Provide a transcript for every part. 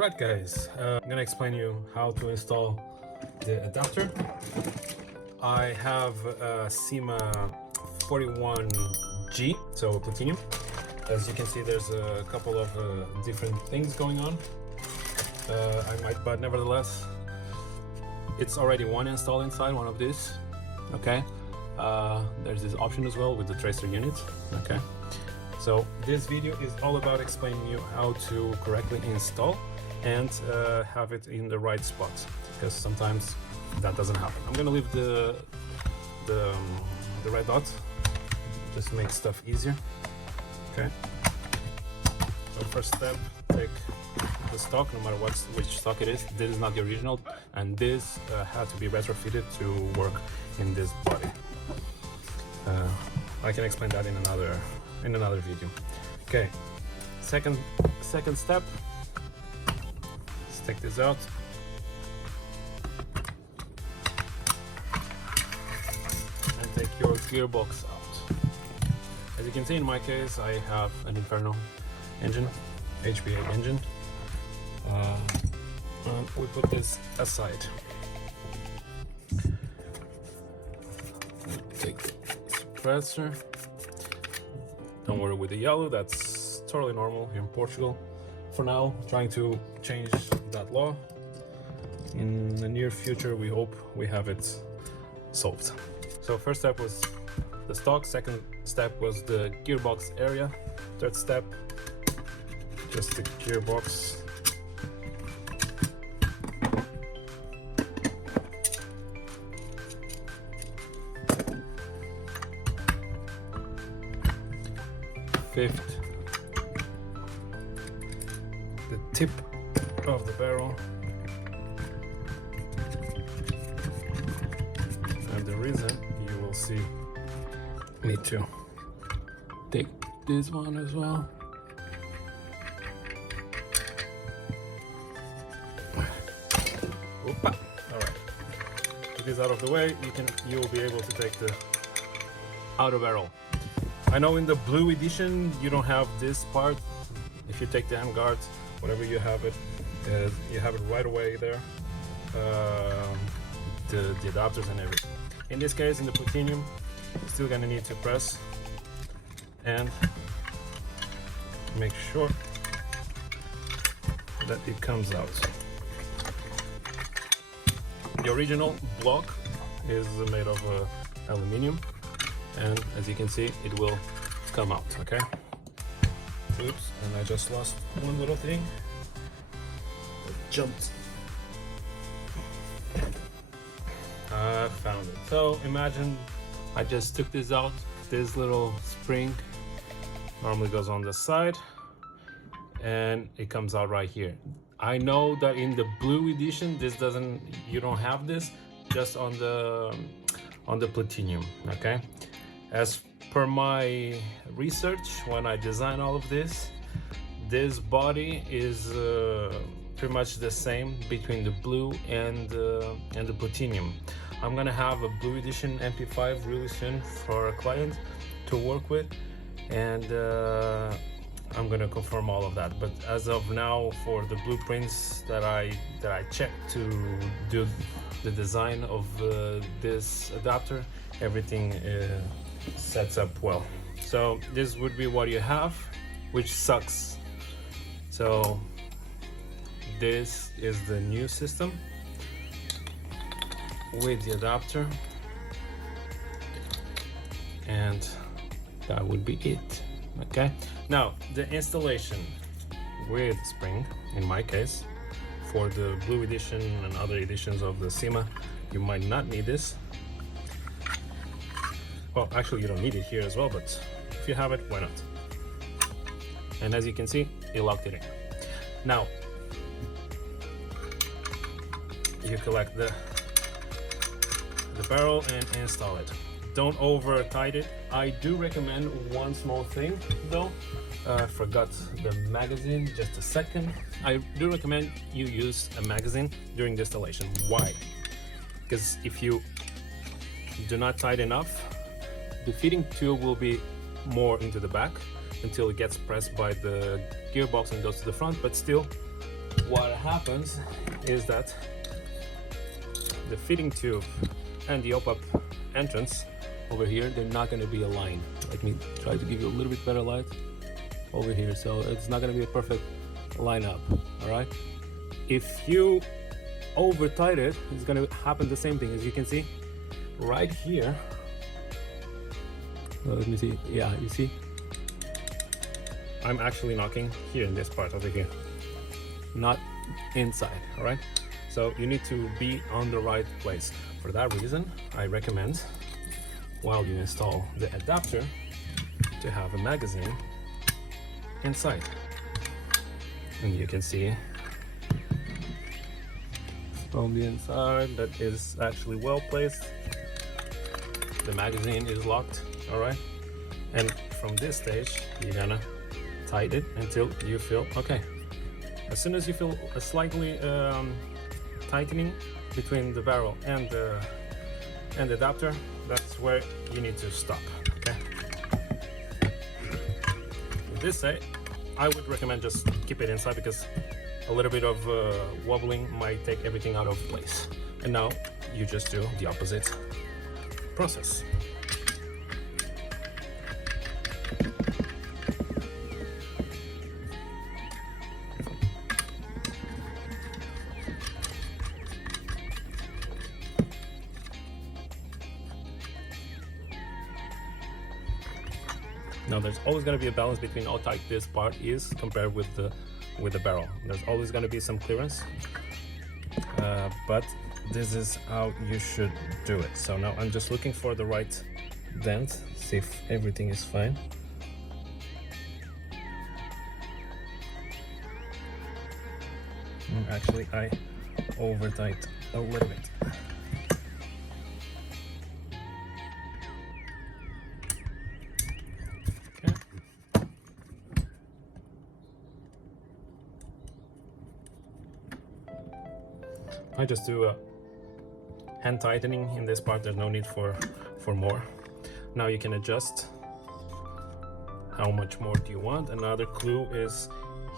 Alright guys, I'm gonna explain you how to install the adapter. I have a CYMA 41G, so platinum. As you can see, there's a couple of different things going on. But nevertheless, it's already one installed inside one of these. Okay, there's this option as well with the tracer unit. Okay, so this video is all about explaining you how to correctly install and have it in the right spot, because sometimes that doesn't happen. I'm gonna leave the red dot just to make stuff easier. Okay, so first step, take the stock, no matter which stock it is. This is not the original, and this had to be retrofitted to work in this body. I can explain that in another video. Okay, second step, let's take this out. And take your gearbox out. As you can see, in my case, I have an Inferno engine, HPA engine. We put this aside. Take the suppressor. Don't worry with the yellow, that's totally normal here in Portugal. For now, trying to change that law. In the near future, we hope we have it solved. So first step was the stock, second step was the gearbox area, third step, just the gearbox. Fifth, the tip of the barrel, and the reason you will see me to take this one as well. All right, with this out of the way, you will be able to take the outer barrel. I know in the blue edition you don't have this part. If you take the handguard, whatever you have it right away there. The adapters and everything. In this case, in the platinum, you're still gonna need to press and make sure that it comes out. The original block is made of aluminium, and as you can see, it will come out. Okay, oops, and I just lost one little thing. It jumped. I found it. So imagine I just took this out. This little spring normally goes on the side and it comes out right here. I know that in the blue edition you don't have this, just on the platinum. Okay, as per my research, when I design all of this body is pretty much the same between the blue and the platinum. I'm gonna have a blue edition MP5 really soon for a client to work with, and I'm gonna confirm all of that. But as of now, for the blueprints that I checked to do the design of this adapter, everything sets up well. So this would be what you have, which sucks. So this is the new system with the adapter, and that would be it. Okay, now the installation with spring, in my case, for the blue edition and other editions of the CYMA, you might not need this. Well, actually you don't need it here as well, but if you have it, why not? And as you can see, it locked it in. Now you collect the barrel and install it. Don't over tight it. I do recommend one small thing though. Forgot the magazine, just a second. I do recommend you use a magazine during the installation. Why? Because if you do not tight enough, the feeding tube will be more into the back until it gets pressed by the gearbox and goes to the front, but still what happens is that the feeding tube and the Hopup entrance over here, they're not going to be aligned. Let me try to give you a little bit better light over here, so it's not going to be a perfect lineup. All right, if you over tight it, it's going to happen the same thing. As you can see right here, let me see, yeah, you see I'm actually knocking here in this part over here, not inside. All right, so you need to be on the right place. For that reason, I recommend, while you install the adapter, to have a magazine inside. And you can see from the inside that is actually well placed. The magazine is locked. All right, and from this stage you're gonna tighten it until you feel okay. As soon as you feel a slightly tightening between the barrel and the adapter, that's where you need to stop. Okay, with this side, I would recommend just keep it inside, because a little bit of wobbling might take everything out of place. And now you just do the opposite process. Now there's always going to be a balance between how tight this part is compared with the barrel. There's always going to be some clearance, but this is how you should do it. So now I'm just looking for the right dent, see if everything is fine. Actually, I over tight a little bit. I just do a hand tightening in this part. There's no need for more. Now you can adjust how much more do you want. Another clue is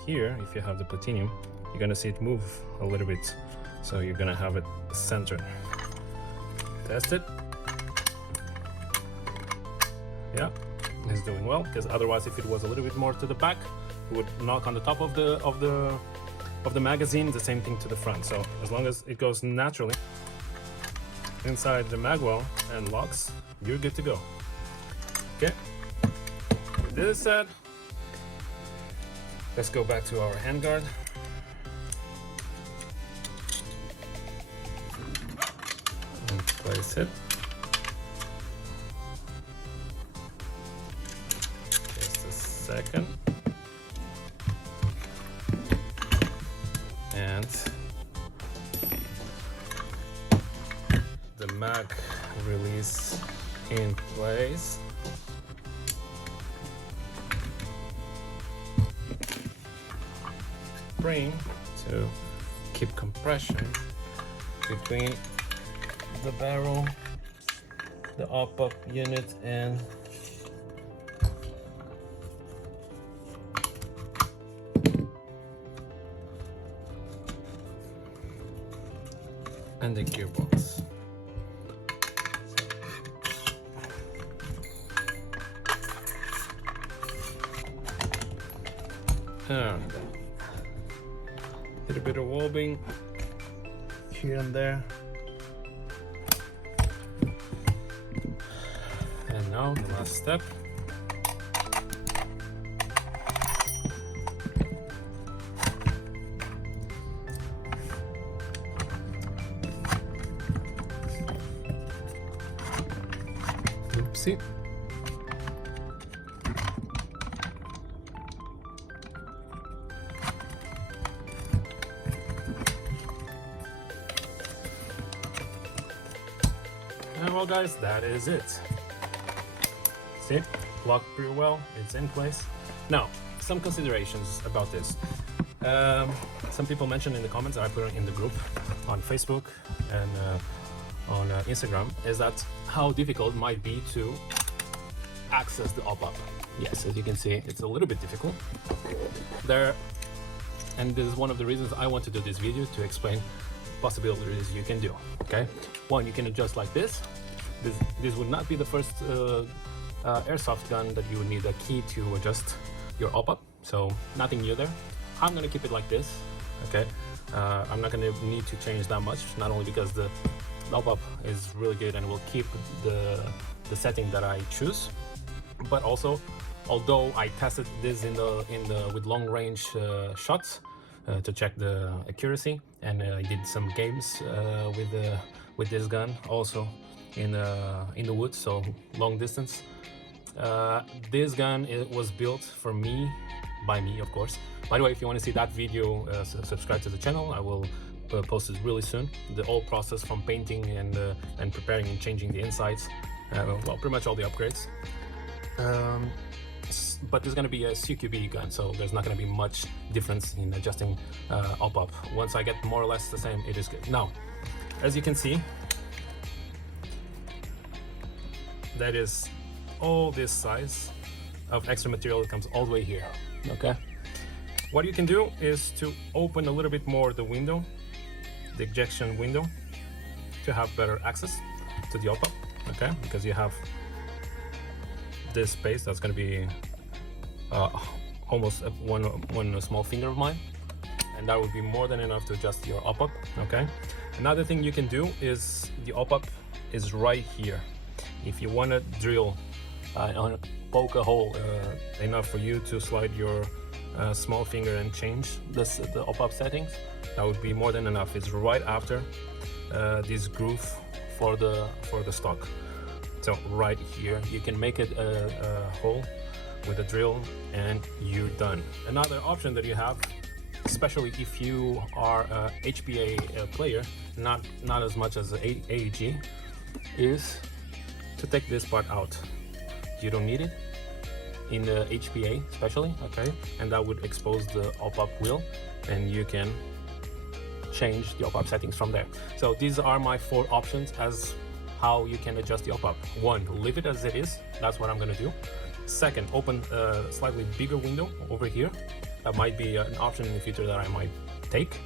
here, if you have the platinum, you're gonna see it move a little bit, so you're gonna have it centered. Test it. Yeah, it's doing well, because otherwise if it was a little bit more to the back, it would knock on the top of the magazine. The same thing to the front. So as long as it goes naturally inside the mag well and locks, you're good to go. Okay, with this said, let's go back to our handguard. And place it. Just a second. And the mag release in place. Spring to keep compression between the barrel, the Hopup unit, and the gearbox. A little bit of wobbling here and there. And now the last step. Oopsie. And well guys, that is it. See, locked pretty well, it's in place. Now, some considerations about this. Some people mentioned in the comments that I put in the group on Facebook and on Instagram, is that how difficult it might be to access the Hopup. Yes, as you can see, it's a little bit difficult. There And this is one of the reasons I want to do this video, to explain possibilities you can do. Okay, one, you can adjust like this. This would not be the first airsoft gun that you would need a key to adjust your Hopup, so nothing new there. I'm gonna keep it like this. Okay, I'm not gonna need to change that much, not only because the Hopup is really good and will keep the setting that I choose, but also, although I tested this with long range shots to check the accuracy, and I did some games with this gun also in the woods, so long distance. This gun, it was built for me, by me of course. By the way, if you want to see that video, subscribe to the channel. I will post it really soon. The whole process from painting and preparing and changing the insides, well, pretty much all the upgrades. But there's going to be a CQB gun, so there's not going to be much difference in adjusting Hopup. Once I get more or less the same, it is good. Now, as you can see, that is all this size of extra material that comes all the way here. Okay, what you can do is to open a little bit more the window, the ejection window, to have better access to the Hopup. Okay, because you have this space that's going to be almost one small finger of mine, and that would be more than enough to adjust your Hopup. Okay, another thing you can do is the Hopup is right here. If you want to drill poke a hole enough for you to slide your small finger and change the Hopup settings, that would be more than enough. It's right after this groove for the stock. So right here, you can make it a hole with a drill and you're done. Another option that you have, especially if you are a HPA player, not as much as AEG, is to take this part out. You don't need it in the HPA especially, okay? And that would expose the Hopup wheel, and you can change the Hopup settings from there. So these are my 4 options as how you can adjust the Hopup. 1, leave it as it is. That's what I'm gonna do. Second, open a slightly bigger window over here. That might be an option in the future that I might take,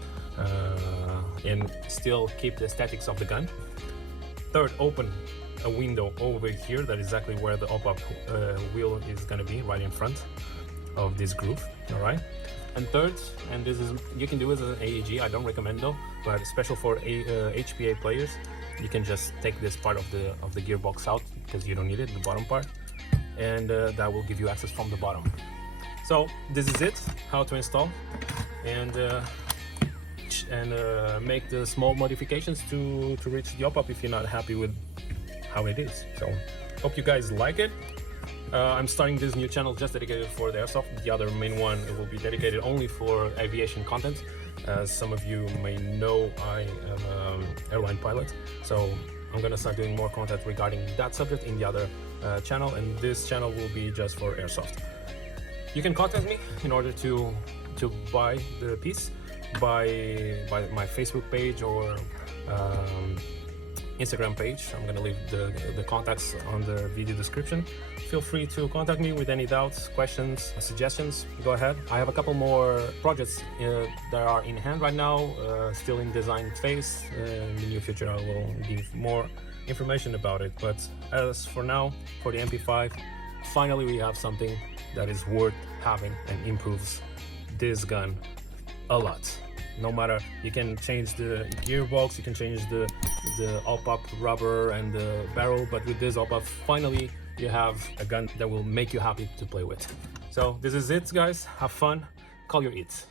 and still keep the aesthetics of the gun. Third, open a window over here. That is exactly where the Hopup wheel is going to be, right in front of this groove. All right. And third, and this is, you can do it as an AEG. I don't recommend though, but special for HPA players, you can just take this part of the gearbox out because you don't need it, the bottom part, and that will give you access from the bottom. So this is it, how to install and make the small modifications to reach the Hopup if you're not happy with how it is. So hope you guys like it. I'm starting this new channel just dedicated for the Airsoft. The other main one, it will be dedicated only for aviation content. As some of you may know, I am an airline pilot, so I'm gonna start doing more content regarding that subject in the other channel, and this channel will be just for Airsoft. You can contact me in order to buy the piece by my Facebook page or Instagram page. I'm gonna leave the contacts on the video description. Feel free to contact me with any doubts, questions, suggestions. Go ahead. I have a couple more projects that are in hand right now, still in design phase. In the near future, I will give more information about it. But as for now, for the MP5, finally we have something that is worth having and improves this gun a lot. No matter, you can change the gearbox, you can change the Hopup rubber and the barrel, but with this Hopup, finally you have a gun that will make you happy to play with. So this is it, guys. Have fun, call your eats.